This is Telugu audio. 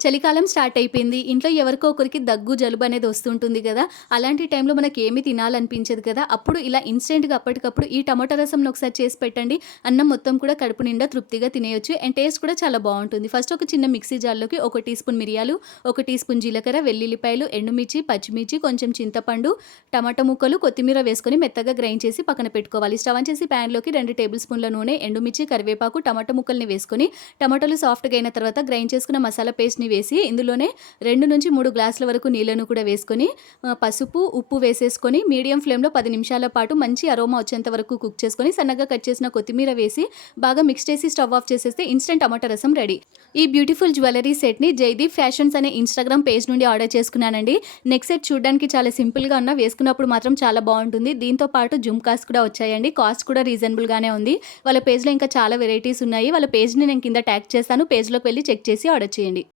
చలికాలం స్టార్ట్ అయిపోయింది. ఇంట్లో ఎవరికో ఒకరికి దగ్గు, జలుబు అనేది వస్తుంటుంది గదా! అలాంటి టైంలో మనకేమి తినాలనిపించదు కదా! అప్పుడు ఇలా ఇన్‌స్టెంట్‌గా అప్పటికప్పుడు ఈ టమాటా రసంని ఒకసారి చేసి పెట్టండి. అన్నం మొత్తం కూడా కడుపు నిండా తృప్తిగా తినేయొచ్చు. అండ్ టేస్ట్ కూడా చాలా బావుంటుంది. ఫస్ట్ ఒక చిన్న మిక్సీ జార్‌లోకి ఒక టీ స్పూన్ మిరియాలు, ఒక టీ స్పూన్ జీలకర్ర, వెల్లుల్లిపాయలు, ఎండుమిర్చి, పచ్చిమిర్చి, కొంచెం చింతపండు, టమాటా ముక్కలు, కొత్తిమీర వేసుకొని మెత్తగా గ్రైండ్ చేసి పక్కన పెట్టుకోవాలి. స్టవ్ ఆన్ చేసి ప్యాన్‌లోకి 2 టేబుల్ స్పూన్ల నూనె, ఎండుమిర్చి, కరివేపాకు, టమాటా ముక్కల్ని వేసుకొని టమాటాలు సాఫ్ట్‌గా అయిన తర్వాత గ్రైండ్ చేసుకున్న మసాలా పేస్ట్‌ని వేసి ఇందులోనే 2-3 గ్లాసుల వరకు నీళ్లను కూడా వేసుకొని పసుపు, ఉప్పు వేసేసుకొని మీడియం ఫ్లేమ్‌లో 10 నిమిషాల పాటు మంచి అరోమా వచ్చేంత వరకు కుక్ చేసుకొని సన్నగా కట్ చేసిన కొత్తిమీర వేసి బాగా మిక్స్ చేసి స్టవ్ ఆఫ్ చేసేస్తే ఇన్‌స్టంట్ టమాటా రసం రెడీ. ఈ బ్యూటిఫుల్ జ్యువెలరీ సెట్‌ని జైదీప్ ఫ్యాషన్స్ అనే ఇన్‌స్టాగ్రామ్ పేజ్ నుండి ఆర్డర్ చేసుకున్నానండి. నెక్ సెట్ చూడడానికి చాలా సింపుల్‌గా ఉన్నా వేసుకున్నప్పుడు మాత్రం చాలా బావుంటుంది. దీంతో పాటు జుమ్కాస్ కూడా వచ్చాయండి. కాస్ట్ కూడా రీజనబుల్‌గానే ఉంది. వాళ్ళ పేజ్‌లో ఇంకా చాలా వెరైటీస్ ఉన్నాయి. వాళ్ళ పేజ్‌ని నేను కింద ట్యాగ్ చేస్తాను. పేజ్‌లోకి వెళ్లి చెక్ చేసి ఆర్డర్ చేయండి.